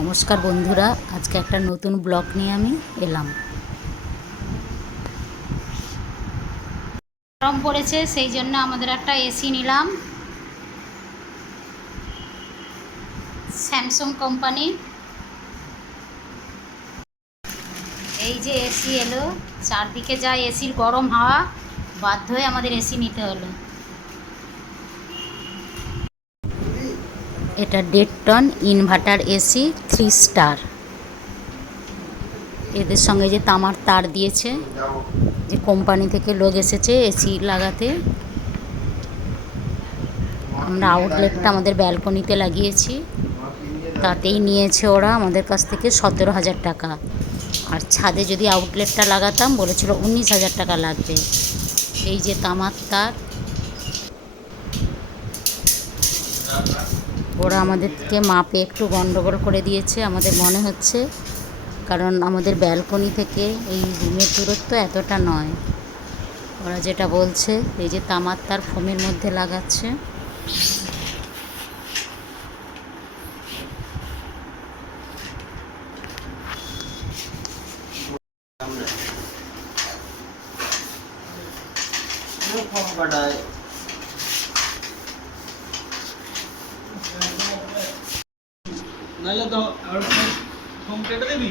নমস্কার বন্ধুরা, আজকে একটা নতুন ব্লগ নিয়ে আমি এলাম। গরম পড়েছে, সেই জন্য আমাদের একটা এসি নিলাম, স্যামসাং কোম্পানি। এই যে এসি এলো, চারদিকে যায় এসির গরম হাওয়া, বাধ্য হয়ে আমাদের এসি নিতে হলো। এটা 1.5 টন ইনভার্টার এসি 3 স্টার। এদের সঙ্গে যে তামার তার দিয়েছে, যে কোম্পানি থেকে লোক এসেছে এসি লাগাতে। আমরা আউটলেটটা আমাদের ব্যালকনিতে লাগিয়েছি, তাতেই নিয়েছে ওরা আমাদের কাছ থেকে 17,000 টাকা। আর ছাদে যদি আউটলেটটা লাগাতাম বলেছিল 19,000 টাকা লাগবে। এই যে তামার তার, ওরা আমাদেরকে মাপে একটু গন্ডগোল করে দিয়েছে আমাদের মনে হচ্ছে, কারণ আমাদের ব্যালকনি থেকে এই রুমের দূরত্ব এতটা নয়। ওরা যেটা বলছে, এই যে তামার তার ফোমের মধ্যে লাগাচ্ছে। নাহলে তো আর ফোন কেটে দিবি।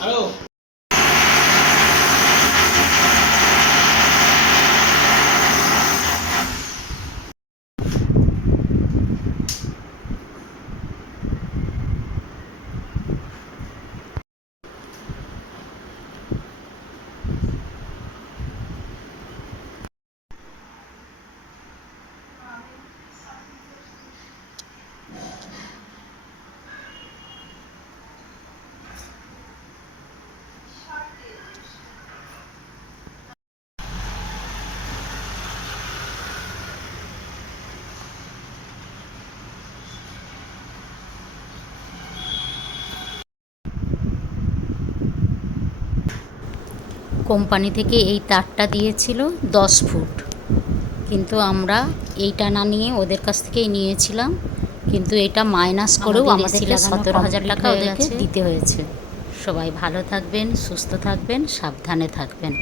হ্যালো, কোম্পানি থেকে এই তারটা দিয়েছিল 10 ফুট, কিন্তু আমরা এইটা না নিয়ে ওদের কাছ থেকেই নিয়েছিলাম। কিন্তু এটা মাইনাস করেও আমাদেরকে 17,000 টাকা ওদেরকে দিতে হয়েছে। সবাই ভালো থাকবেন, সুস্থ থাকবেন, সাবধানে থাকবেন।